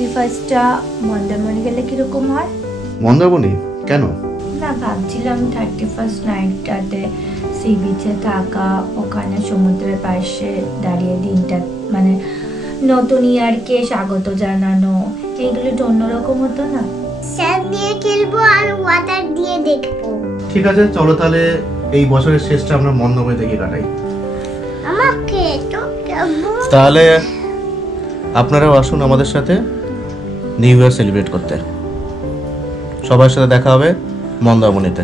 31টা মন্দারমণি গেলে কিরকম হয়? মন্দারমণি কেন? না, ভাবছিলাম 31st নাইটটাতে সি বিচে থাকা, ওখানে সমুদ্রের পাশে দাঁড়িয়ে দিনটা মানে নতুন ইয়ারকে স্বাগত জানানো, এইগুলো একটু অন্যরকম হতো না? স্যার দিয়ে খেলবো আর ওয়াটার দিয়ে দেখবো। ঠিক আছে, চলো তাহলে এই বছরের শেষটা আমরা মন্দারমণিতে গিয়ে কাটাই। আমাকে তো তাহলে আপনারাও আসুন আমাদের সাথে নিউ ইয়ার সেলিব্রেট করতে। সবার সাথে দেখা হবে মন্দারমণিতে।